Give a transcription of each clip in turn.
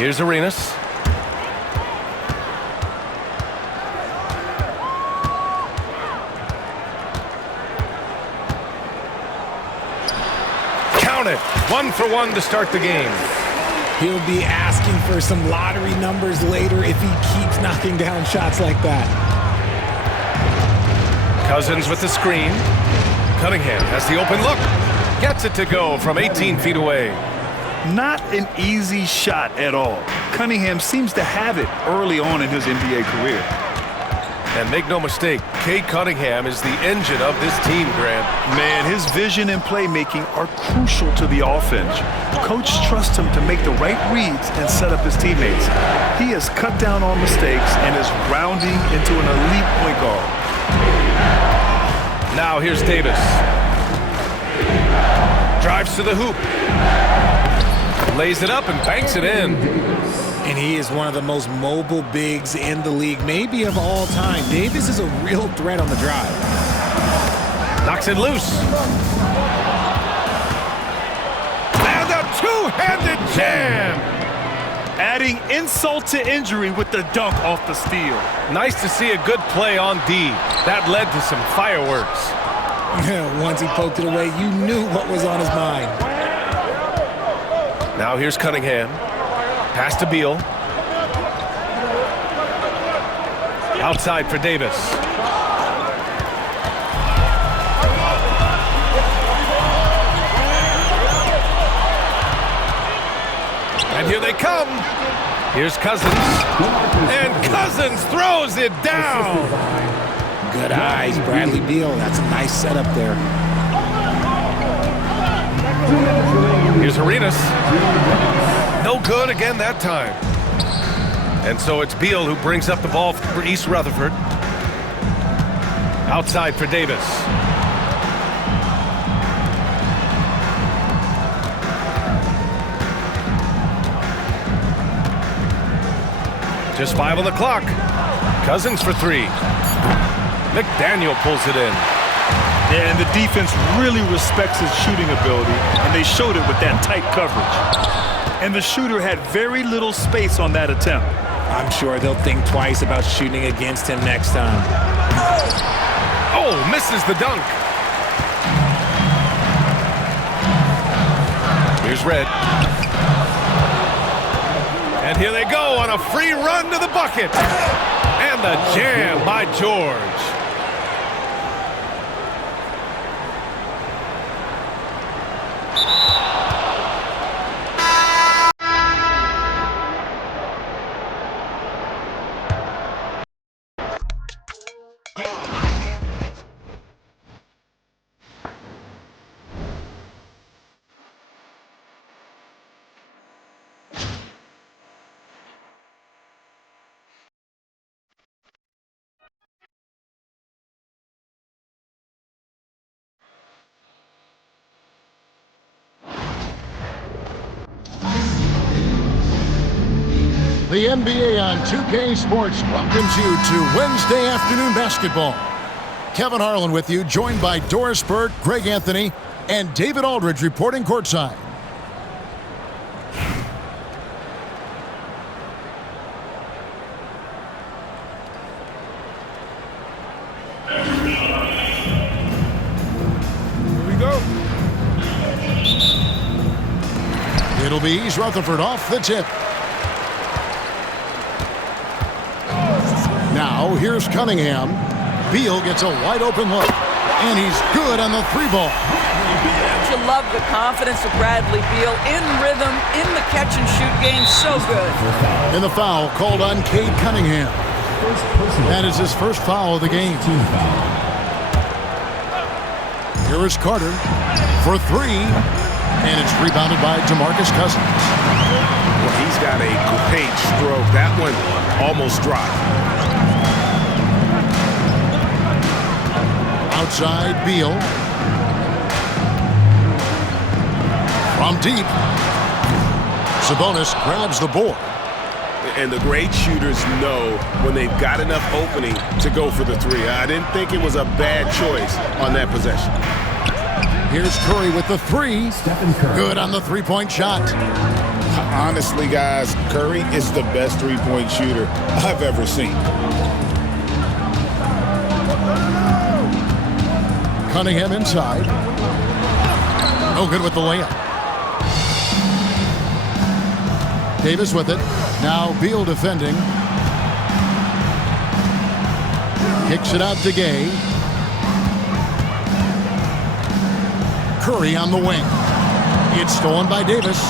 Here's Arenas. Count it. 1 for 1 to start the game. He'll be asking for some lottery numbers later if he keeps knocking down shots like that. Cousins with the screen. Cunningham has the open look. Gets it to go from 18 feet away. Not an easy shot at all. Cunningham seems to have it early on in his NBA career. And make no mistake, Cade Cunningham is the engine of this team, Grant. Man, his vision and playmaking are crucial to the offense. Coach trusts him to make the right reads and set up his teammates. He has cut down on mistakes and is rounding into an elite point guard. Now here's Davis. Drives to the hoop. Lays it up and banks it in. And he is one of the most mobile bigs in the league, maybe of all time. Davis is a real threat on the drive. Knocks it loose. And a two-handed jam. Adding insult to injury with the dunk off the steal. Nice to see a good play on D. That led to some fireworks. Once he poked it away, you knew what was on his mind. Now here's Cunningham. Pass to Beal. Outside for Davis. And here they come. Here's Cousins. And Cousins throws it down. Good eyes, Bradley Beal. That's a nice setup there. Here's Arenas. No good again that time. And so it's Beal who brings up the ball for East Rutherford. Outside for Davis. Just 5 on the clock. Cousins for 3. McDaniel pulls it in. Yeah, and the defense really respects his shooting ability, and they showed it with that tight coverage. And the shooter had very little space on that attempt. I'm sure they'll think twice about shooting against him next time. Oh, misses the dunk. Here's Red. And here they go on a free run to the bucket. And the jam by George. The NBA on 2K Sports welcomes you to Wednesday afternoon basketball. Kevin Harlan with you, joined by Doris Burke, Greg Anthony, and David Aldridge reporting courtside. Here we go. It'll be East Rutherford off the tip. Now, here's Cunningham. Beal gets a wide-open look, and he's good on the 3-ball. You love the confidence of Bradley Beal. In rhythm, in the catch-and-shoot game, so good. And the foul called on Cade Cunningham. That is his first foul of the game. Here is Carter for 3, and it's rebounded by DeMarcus Cousins. Well, he's got a great stroke. That one almost dropped. Outside Beal. From deep. Sabonis grabs the board. And the great shooters know when they've got enough opening to go for the 3. I didn't think it was a bad choice on that possession. Here's Curry with the 3. Good on the 3-point shot. Honestly, guys, Curry is the best three-point shooter I've ever seen. Cunningham inside. No good with the layup. Davis with it. Now Beal defending. Kicks it out to Gay. Curry on the wing. It's stolen by Davis.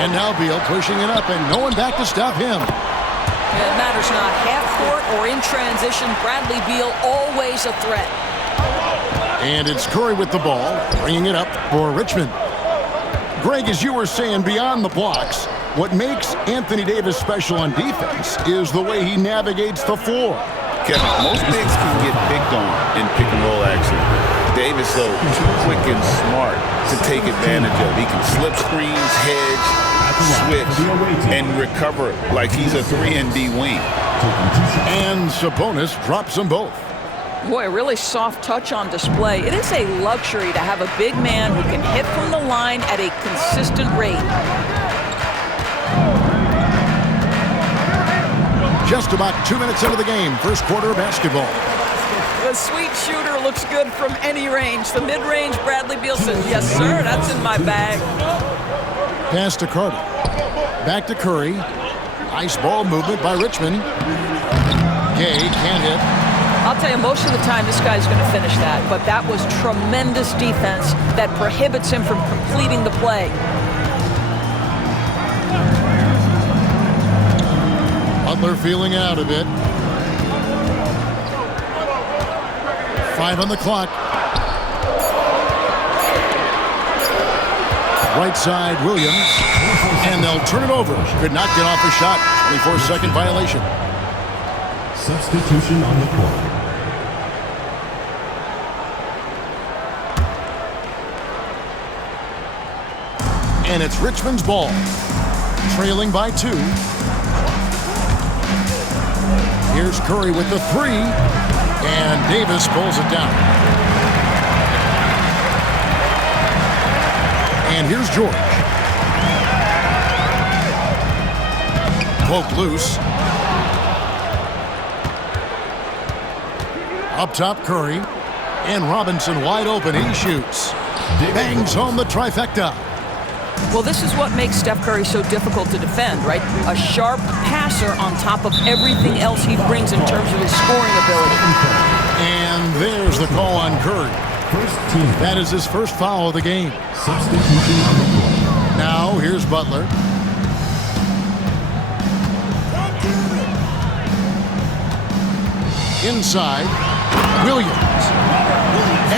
And now Beal pushing it up and no one back to stop him. It matters not half court or in transition. Bradley Beal always a threat. And it's Curry with the ball, bringing it up for Richmond. Greg, as you were saying, beyond the blocks, what makes Anthony Davis special on defense is the way he navigates the floor. Kevin, most bigs can get picked on in pick-and-roll action. Davis, though, too quick and smart to take advantage of. He can slip screens, hedge, switch, and recover like he's a 3-and-D wing. And Sabonis drops them both. Boy, a really soft touch on display. It is a luxury to have a big man who can hit from the line at a consistent rate. Just about 2 minutes into the game, first quarter of basketball. The sweet shooter looks good from any range. The mid-range, Bradley Beal says, yes, sir, that's in my bag. Pass to Carter. Back to Curry. Nice ball movement by Richmond. Gay can't hit. I'll tell you, most of the time this guy's going to finish that, but that was tremendous defense that prohibits him from completing the play. Butler feeling it out a bit. 5 on the clock. Right side, Williams. And they'll turn it over. Could not get off a shot. 24-second violation. Substitution on the court. And it's Richmond's ball. Trailing by 2. Here's Curry with the 3. And Davis pulls it down. And here's George. Poke loose. Up top, Curry. And Robinson wide open. He shoots. Bangs home the trifecta. Well, this is what makes Steph Curry so difficult to defend, right? A sharp passer on top of everything else he brings in terms of his scoring ability. And there's the call on Curry. That is his first foul of the game. Substitution on the court. Now, here's Butler. Inside, Williams.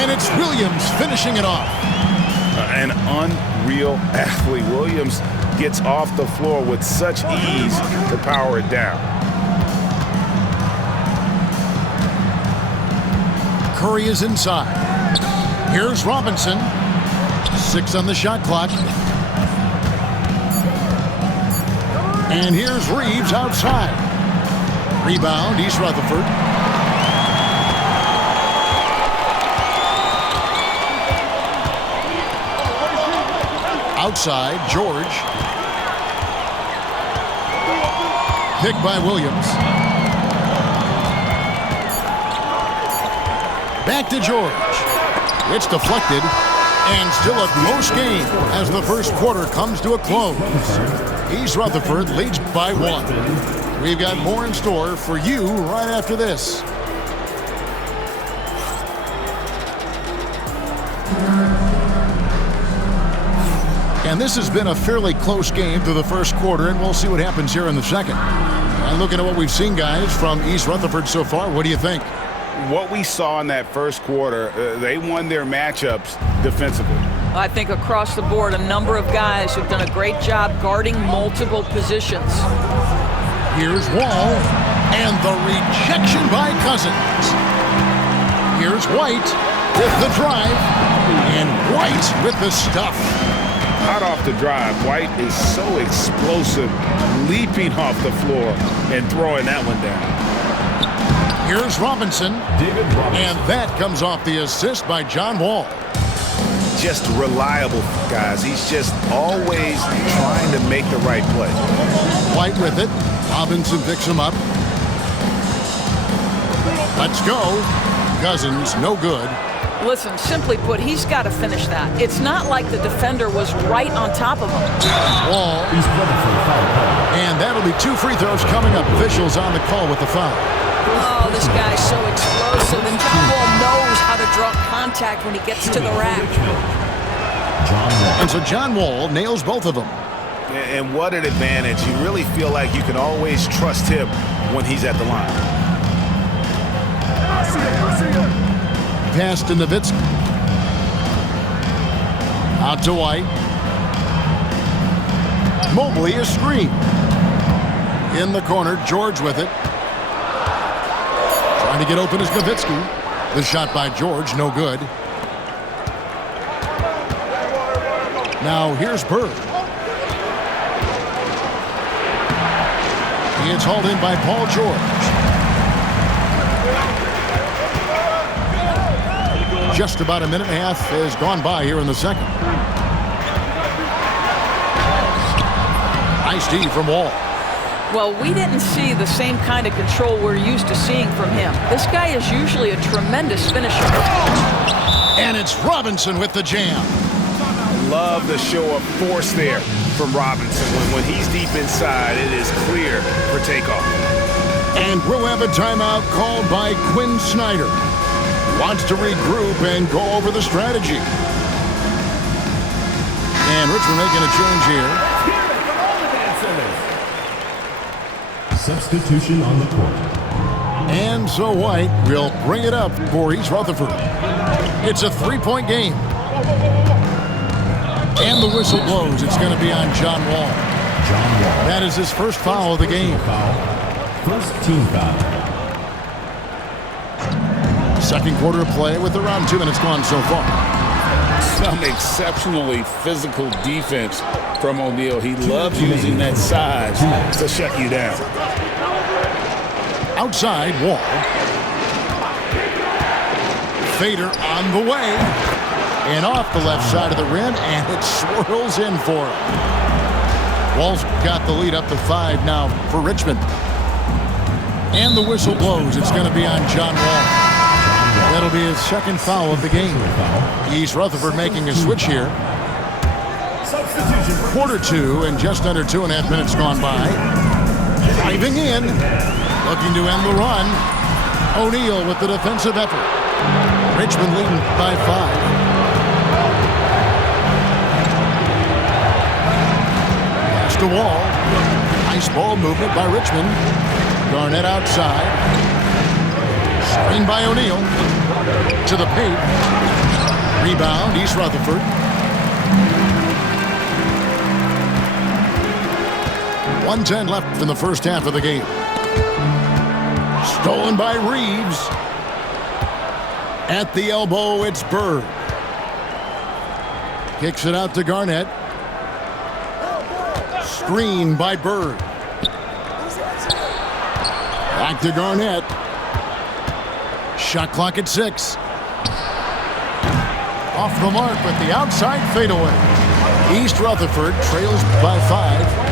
And it's Williams finishing it off. An unreal athlete. Williams gets off the floor with such ease to power it down. Curry is inside. Here's Robinson. 6 on the shot clock. And here's Reeves outside. Rebound, East Rutherford. Outside, George. Picked by Williams. Back to George. It's deflected. And still a close game as the first quarter comes to a close. East Rutherford leads by 1. We've got more in store for you right after this. And this has been a fairly close game through the first quarter, and we'll see what happens here in the second. And looking at what we've seen, guys, from East Rutherford so far, what do you think? What we saw in that first quarter, they won their matchups defensively. I think across the board, a number of guys have done a great job guarding multiple positions. Here's Wall, and the rejection by Cousins. Here's White with the drive, and White with the stuff. Hot off the drive, White is so explosive, leaping off the floor and throwing that one down. Here's Robinson, and that comes off the assist by John Wall. just reliable, guys. He's just always trying to make the right play. White with it. Robinson picks him up. Let's go. Cousins, no good. Listen, simply put, he's got to finish that. It's not like the defender was right on top of him. Wall. East Rutherford foul call. And that'll be 2 free throws coming up. Officials on the call with the foul. Oh, this guy's so explosive, and John Wall knows how to draw contact when he gets to the rack. John Wall. And so John Wall nails both of them. And what an advantage. You really feel like you can always trust him when he's at the line. Pass to Nowitzki. Out to White. Mobley is screen. In the corner, George with it. Trying to get open is Nowitzki. The shot by George, no good. Now here's Bird. He gets hauled in by Paul George. Just about a minute and a half has gone by here in the second. Nice D from Wall. Well, we didn't see the same kind of control we're used to seeing from him. This guy is usually a tremendous finisher. And it's Robinson with the jam. Love the show of force there from Robinson. When he's deep inside, it is clear for takeoff. And we'll have a timeout called by Quinn Snyder. Wants to regroup and go over the strategy. And Richmond making a change here. Substitution on the court. And so White will bring it up for East Rutherford. It's a 3-point game. And the whistle blows. It's going to be on John Wall. John Wall. That is his first foul of the game. First team foul. Second quarter of play with around 2 minutes gone so far. Some exceptionally physical defense from O'Neal. He loves using that size to shut you down. Outside, Wall. Fader on the way. And off the left side of the rim, and it swirls in for him. Wall's got the lead up to 5 now for Richmond. And the whistle blows. It's going to be on John Wall. That'll be his second foul of the game. East Rutherford making a switch here. Quarter 2 and just under 2.5 minutes gone by. Driving in. Looking to end the run. O'Neal with the defensive effort. Richmond leading by 5. Pass to Wall. Nice ball movement by Richmond. Garnett outside. Screen by O'Neal. To the paint. Rebound, East Rutherford. 1:10 left in the first half of the game. Stolen by Reeves. At the elbow, it's Bird. Kicks it out to Garnett. Screen by Bird. Back to Garnett. Shot clock at 6. Off the mark with the outside fadeaway. East Rutherford trails by 5.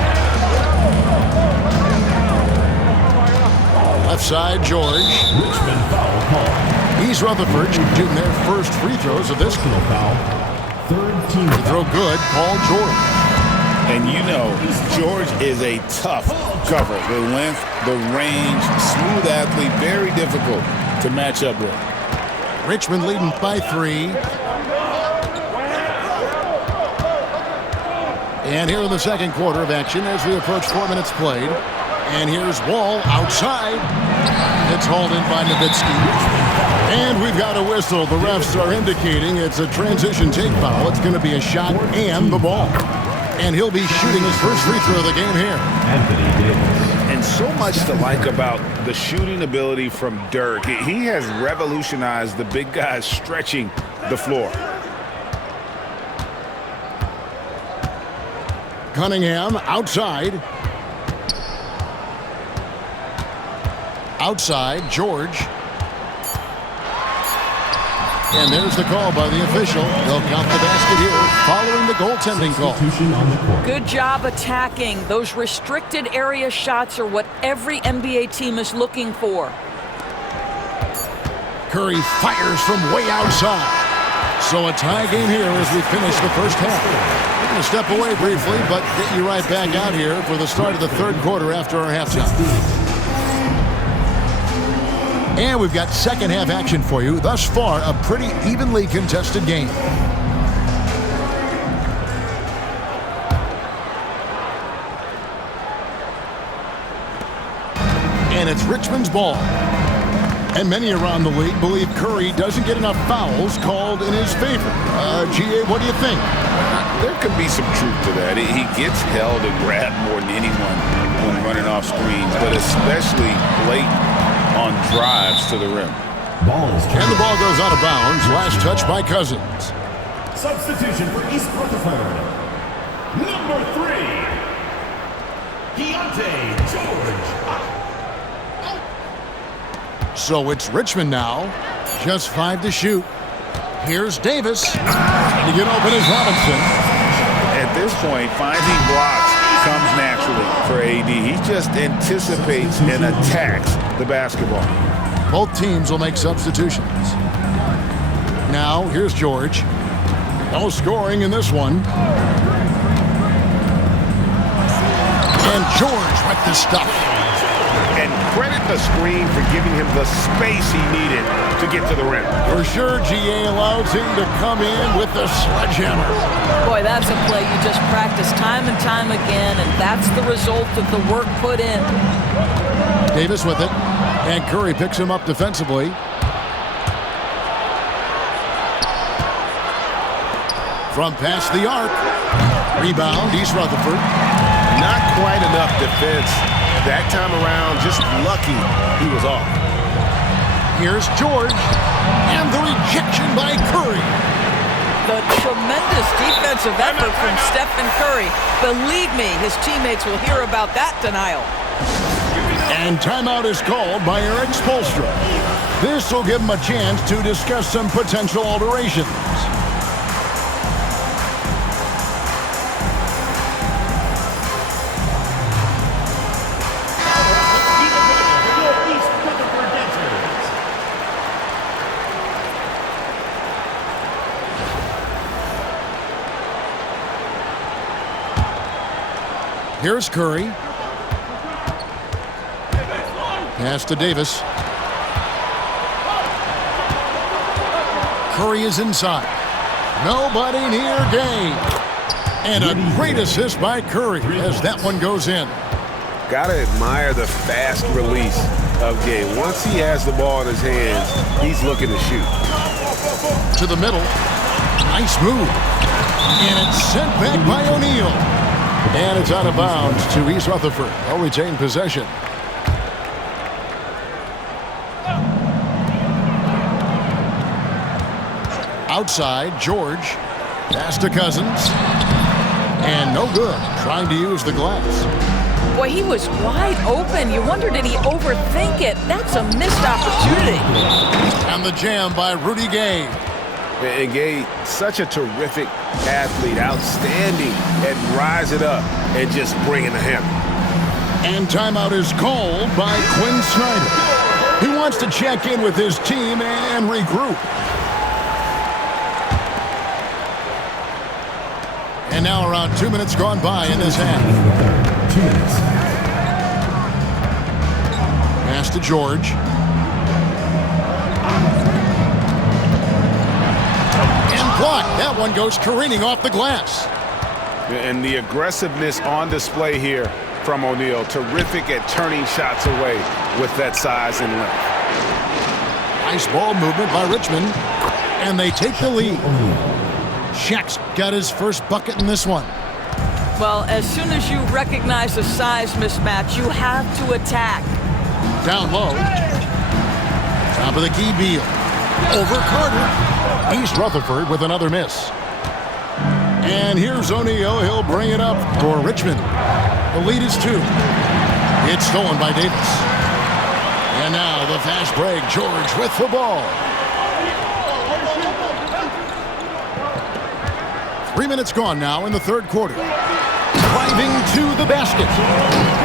Left side, George. Richmond foul call. East Rutherford shooting their first free throws of this Personal foul. Third team throw good, Paul George. And you know, George is a tough cover. The length, the range, smooth athlete, very difficult to match up with. Richmond leading by 3. And here in the second quarter of action as we approach 4 minutes played. And here's Wall outside. It's hauled in by Nowitzki. And we've got a whistle. The refs are indicating it's a transition take foul. It's going to be a shot and the ball. And he'll be shooting his first free throw of the game here. Anthony Davis. And so much to like about the shooting ability from Dirk. He has revolutionized the big guys stretching the floor. Cunningham outside. Outside, George. And there's the call by the official. They'll count the basket here following the goaltending call. Substitution on the court. Good job attacking. Those restricted area shots are what every NBA team is looking for. Curry fires from way outside. So a tie game here as we finish the first half. We're going to step away briefly, but get you right back out here for the start of the third quarter after our halftime. And we've got second half action for you. Thus far, a pretty evenly contested game. And it's Richmond's ball. And many around the league believe Curry doesn't get enough fouls called in his favor. G.A., what do you think? There could be some truth to that. He gets held and grabbed more than anyone when running off screens, but especially late on drives to the rim. Ball is And the ball goes out of bounds. Last touch by Cousins. Substitution for East Rutherford. Number 3, Deontay George. So it's Richmond now. Just 5 to shoot. Here's Davis. To get open is Robinson. At this point, finding blocks comes naturally for AD. He just anticipates and attacks the basketball. Both teams will make substitutions. Now, here's George. No scoring in this one. And George with the stuff. And credit the screen for giving him the space he needed to get to the rim. For sure, G.A. allows him to come in with the sledgehammer. Boy, that's a play you just practice time and time again, and that's the result of the work put in. Davis with it. And Curry picks him up defensively. From past the arc. Rebound, East Rutherford. Not quite enough defense that time around. Just lucky he was off. Here's George. And the rejection by Curry. The tremendous defensive effort from Stephen Curry. Believe me, his teammates will hear about that denial. And timeout is called by Eric Spoelstra. This will give him a chance to discuss some potential alterations. Here's Curry. Pass to Davis. Curry is inside. Nobody near Gay. And a great assist by Curry as that one goes in. Gotta admire the fast release of Gay. Once he has the ball in his hands, he's looking to shoot. To the middle. Nice move. And it's sent back by O'Neal. And it's out of bounds to East Rutherford. They'll retain possession. Outside, George. Pass to Cousins. And no good. Trying to use the glass. Boy, he was wide open. You wonder, did he overthink it? That's a missed opportunity. And the jam by Rudy Gay. And Gay, such a terrific athlete, outstanding at rising up and just bringing the hammer. And timeout is called by Quinn Snyder. He wants to check in with his team and regroup. And now around 2 minutes gone by in this half. 2 minutes. Pass to George. And blocked. That one goes careening off the glass. And the aggressiveness on display here from O'Neal. Terrific at turning shots away with that size and length. Nice ball movement by Richmond. And they take the lead. Shaq's got his first bucket in this one. Well, as soon as you recognize a size mismatch, you have to attack. Down low. Top of the key, Beal. Over Carter. East Rutherford with another miss. And here's O'Neal. He'll bring it up for Richmond. The lead is 2. It's stolen by Davis. And now the fast break. George with the ball. 3 minutes gone now in the third quarter. Driving to the basket.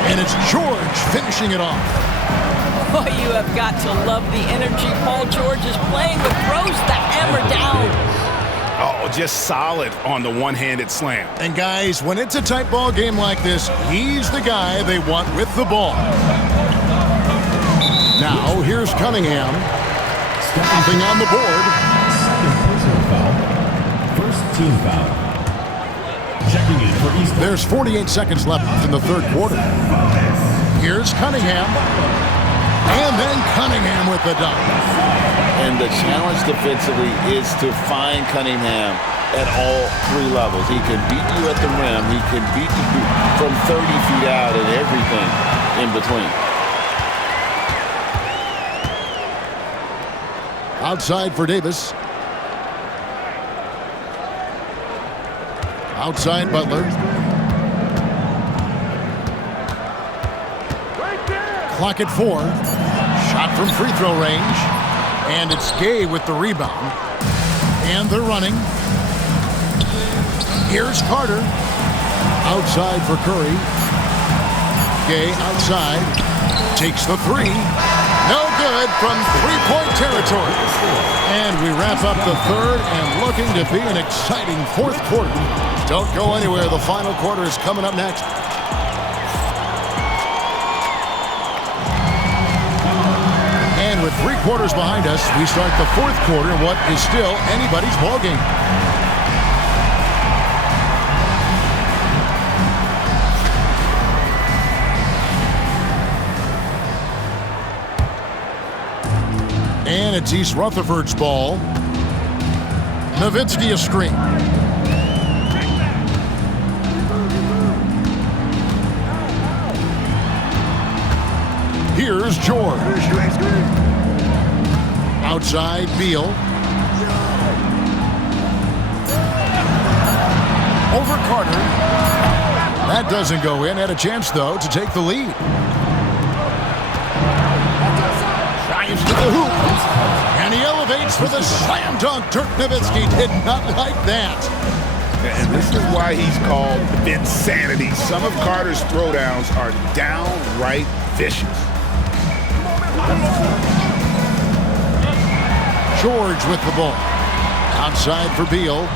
And it's George finishing it off. Oh, you have got to love the energy Paul George is playing with. Throws the hammer down. Oh, just solid on the one-handed slam. And guys, when it's a tight ball game like this, he's the guy they want with the ball. Now, here's Cunningham. Nothing on the board. Second personal foul. First team foul. Checking in for East. There's 48 seconds left in the third quarter. Here's Cunningham. And then Cunningham with the dunk. And the challenge defensively is to find Cunningham at all three levels. He can beat you at the rim. He can beat you from 30 feet out and everything in between. Outside for Davis. Outside Butler. Clock at 4. Shot from free throw range. And it's Gay with the rebound. And they're running. Here's Carter. Outside for Curry. Gay outside. Takes the three. No good from three-point territory. And we wrap up the third and looking to be an exciting fourth quarter. Don't go anywhere. The final quarter is coming up next. And with 3 quarters behind us, we start the fourth quarter in what is still anybody's ballgame. And it's East Rutherford's ball. Nowitzki a screen. Here's George. Outside, Beal. Over Carter. That doesn't go in. Had a chance, though, to take the lead. Drives to the hoop. And he elevates for the slam dunk. Dirk Nowitzki did not like that. And this is why he's called Vinsanity. Some of Carter's throwdowns are downright vicious. George with the ball. Outside for Beal.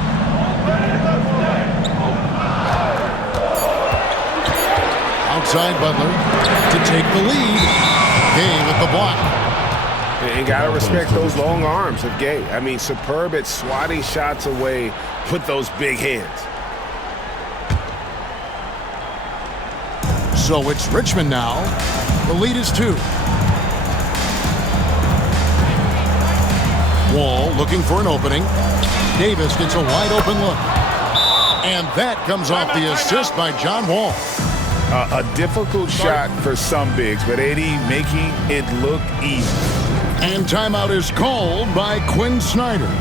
Outside Butler to take the lead. Gay with the block. And gotta respect those long arms of Gay. I mean, superb at swatting shots away with those big hands. So it's Richmond now. The lead is 2. Wall looking for an opening. Davis gets a wide open look. And that comes off the assist by John Wall. A difficult shot for some bigs, but Eddie making it look easy. And timeout is called by Quinn Snyder.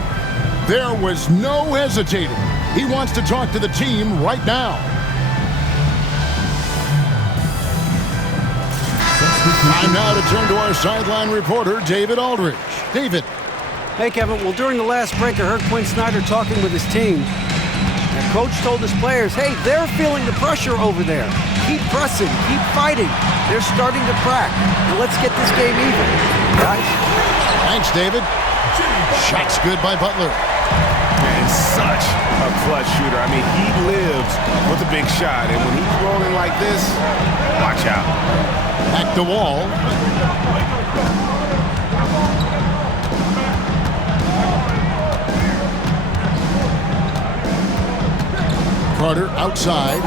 There was no hesitating. He wants to talk to the team right now. Time now to turn to our sideline reporter, David Aldridge. David. Hey, Kevin. Well, during the last break, I heard Quinn Snyder talking with his team. The coach told his players, hey, they're feeling the pressure over there. Keep pressing. Keep fighting. They're starting to crack. Now let's get this game even. Guys? Thanks, David. Shot's good by Butler. And such a clutch shooter. I mean, he lives with a big shot. And when he's rolling like this, watch out. Back to Wall. Carter outside.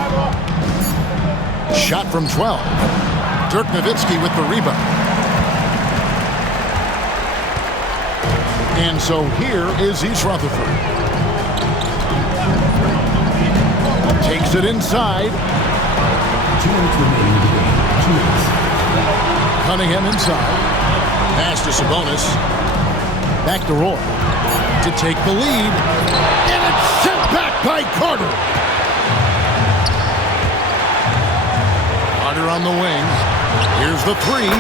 Shot from 12. Dirk Nowitzki with the rebound. And so here is East Rutherford. Takes it inside. 2 minutes remaining in the game. 2 minutes. Cunningham inside. Pass to Sabonis. Back to Roy. To take the lead. And it's sent back by Carter. Carter on the wing. Here's the three.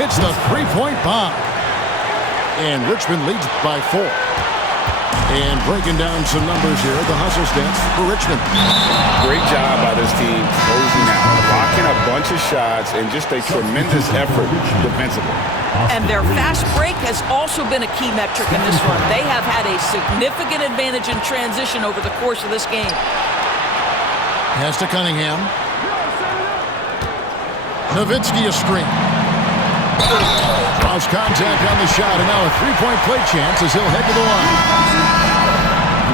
Hits the three-point bomb. And Richmond leads by 4. And breaking down some numbers here, the hustle stats for Richmond. Great job by this team closing out, blocking a bunch of shots, and just a tremendous effort defensively. And their fast break has also been a key metric in this run. They have had a significant advantage in transition over the course of this game. Pass to Cunningham. Nowitzki a screen. Lost contact on the shot, and now a three-point play chance as he'll head to the line.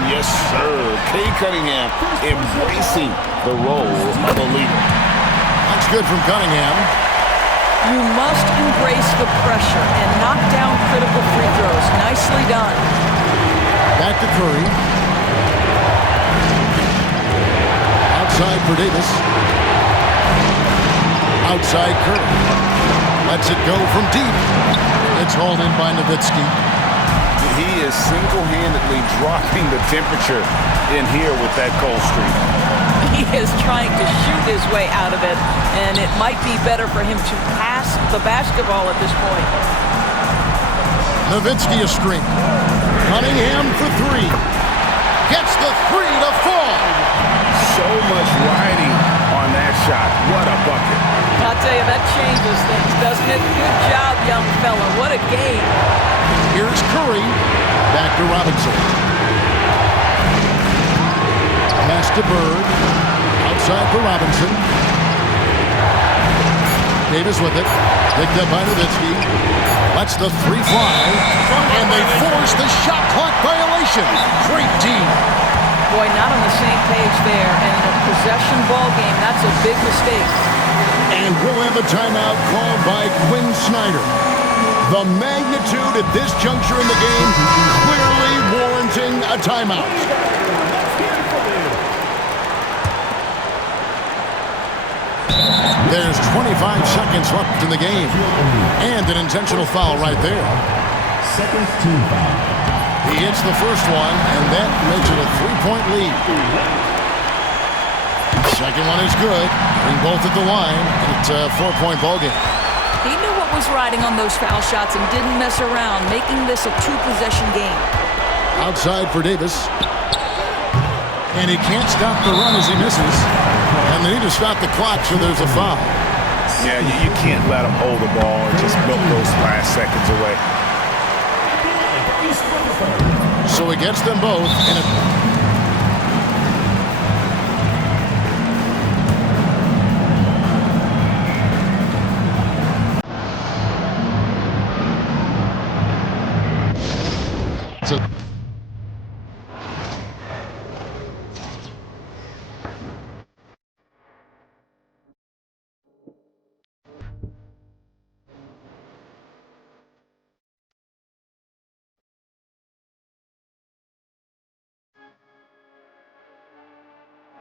Yes, sir. Kay Cunningham embracing the role of a leader. That's good from Cunningham. You must embrace the pressure and knock down critical free throws. Nicely done. Back to Curry. Outside for Davis. Outside Curry. Lets it go from deep. It's hauled in by Nowitzki. He is single-handedly dropping the temperature in here with that cold streak. He is trying to shoot his way out of it, and it might be better for him to pass the basketball at this point. Nowitzki a screen. Cunningham for three. Gets the three to fall. So much riding on that shot. What a bucket. I'll tell you, that changes things, doesn't it? Good job, young fella. What a game. Here's Curry. Back to Robinson. Pass to Bird. Outside for Robinson. Davis with it. Picked up by Nowitzki. Lets the three fly. And they force the shot clock violation. Great D. Boy, not on the same page there. And in a possession ball game, that's a big mistake. And we'll have a timeout called by Quinn Snyder. The magnitude at this juncture in the game clearly warranting a timeout. There's 25 seconds left in the game. And an intentional foul right there. Second team foul. He hits the first one, and that makes it a three-point lead. Second one is good. Bring both at the line, and it's a four-point ball game. He knew what was riding on those foul shots and didn't mess around, making this a two-possession game. Outside for Davis. And he can't stop the run as he misses. And they need to stop the clock, so there's a foul. Yeah, you can't let him hold the ball and just milk those last seconds away. So he gets them both in a... So